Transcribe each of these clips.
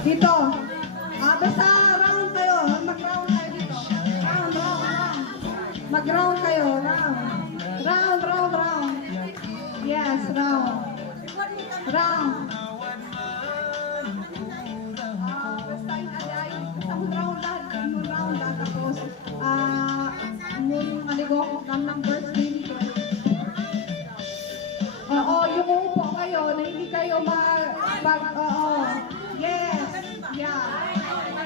Dito. Basta round kayo. Mag-round kayo dito. Round. Mag-round kayo. Round. Yes, round. Basta round lahat. Tapos, yung aligok ng numbers dito. Oo, yung uupo kayo na hindi kayo yes, yeah.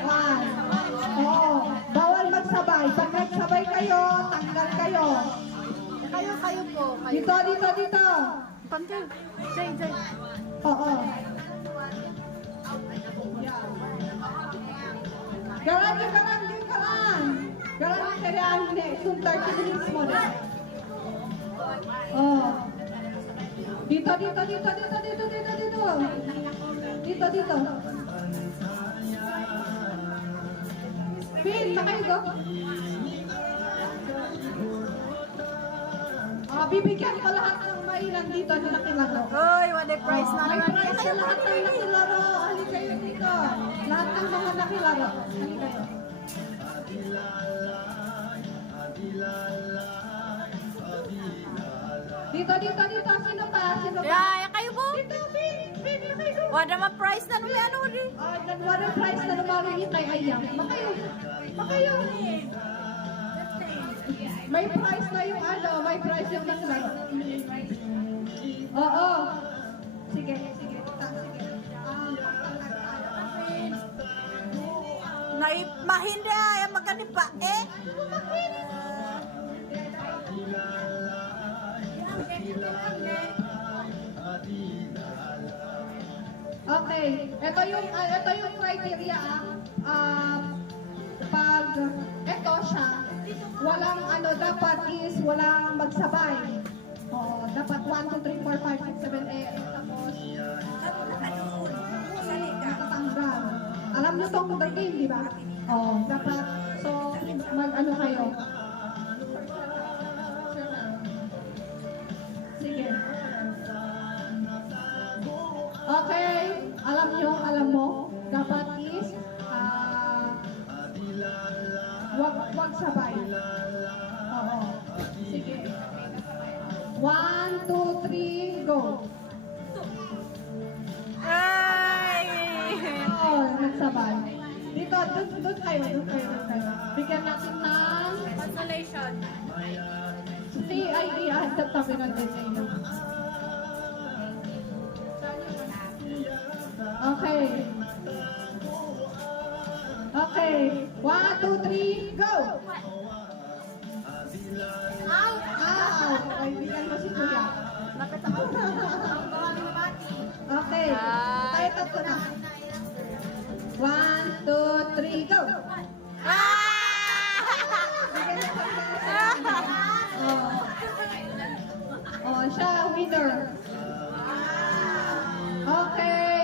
One. Oo, bawal magsabay. Pag nagsabay kayo, tanggal kayo. Kayo po. Dito. Konti. Jay. Oo. Garan. Garan kaya yung 30 minutes mo na. Oh. Dito. Dito. Pin, makayo. Bibigyan ko lahat ng mainan dito na nakilaro. Hoy, what a price na May naman. price sa lahat ng nakilaro. Halika kayo dito. Lahat ng mga nakilaro. Halika kayo. Dito. Sino pa? Yeah, kayo po. Dito, Pin, makayo. What naman price na naman ano rin. Nagwala price na lumaring kay Ayang. Makayo. May price na yung may price yung nakilaro. Oo. Sige. Mahindi ay magkani pa eh. Okay, ito yung criteria pag ito siya, walang dapat is walang magsabay. Oo, dapat 1, 2, 3, 4, 5, 6, 7, 8, tapos tatanggal. Alam niyo tong the game, di ba? Oo, dapat, so, kayo. Sige. Okay, alam mo, dapat is, wag sabay. Oo. Sige. 1, 2, 3, go. Ay! Nagsabay. Dito, doon kayo. Bigyan natin ng Consolation. tabi ng DJ. Okay. 1, 2, 3, go! Out! Ay, bigyan mo si Kuya. Okay. Tayo tatlo na. 1, 2, 3, go! Bigyan mo si Kuya. Siya, winner.